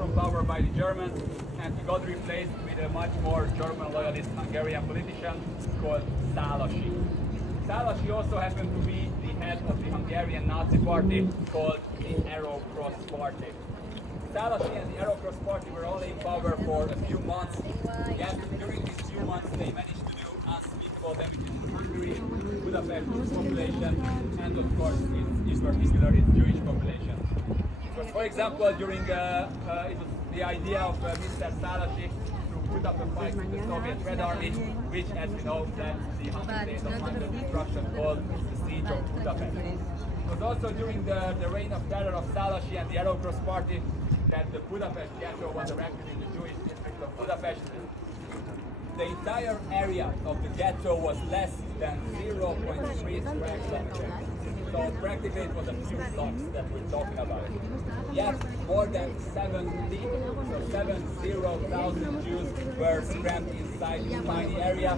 from power by the Germans, and he got replaced with a much more German loyalist Hungarian politician called Szálasi. Szálasi also happened to be the head of the Hungarian Nazi party called the Arrow Cross Party. Szálasi and the Arrow Cross Party were only in power for a few months, yet during these few months they managed to do unspeakable damages to Hungary, Budapest, its population, and of course in particular its Jewish population. It was, for example, during it was the idea of Mr. Szálasi to put up a fight with the Soviet Red Army, which, as we know, led to the 100 days of under destruction called the Siege of Budapest. It was also during the reign of terror of Szálasi and the Arrow Cross Party that the Budapest ghetto was erected in the Jewish district of Budapest. The entire area of the ghetto was less than 0.3 square kilometers. So practically it was a few blocks that we're talking about. Yet more than 70,000 Jews were crammed inside this tiny area.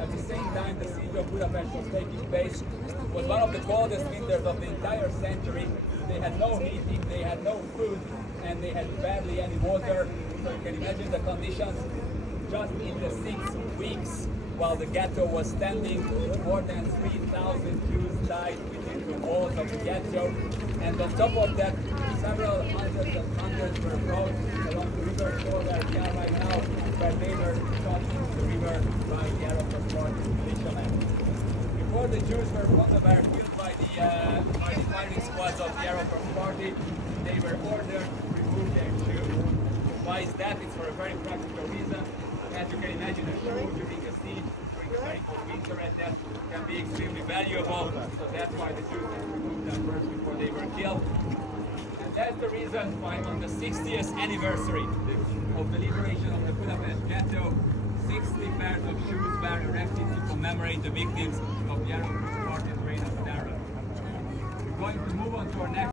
At the same time the siege of Budapest was taking place. It was one of the coldest winters of the entire century. They had no heating, they had no food, and they had barely any water. So you can imagine the conditions. Just in the 6 weeks while the ghetto was standing, more than 3,000 Jews died within the walls of the ghetto. And on top of that, several hundreds were brought along the river shore where we are right now, where they were shot into the river by the Arrow Cross Party militiamen. Before the Jews were killed by the firing squads of the Arrow Cross Party, they were ordered to remove their shoes. Why is that? It's for a very practical reason. As you can imagine, a shoe during a siege, during a very cold winter, and that can be extremely valuable. So that's why the Jews had to remove them first before they were killed. And that's the reason why on the 60th anniversary of the liberation of the Budapest ghetto, 60 pairs of shoes were erected to commemorate the victims of the Arrow Cross Party's reign of terror. We're going to move on to our next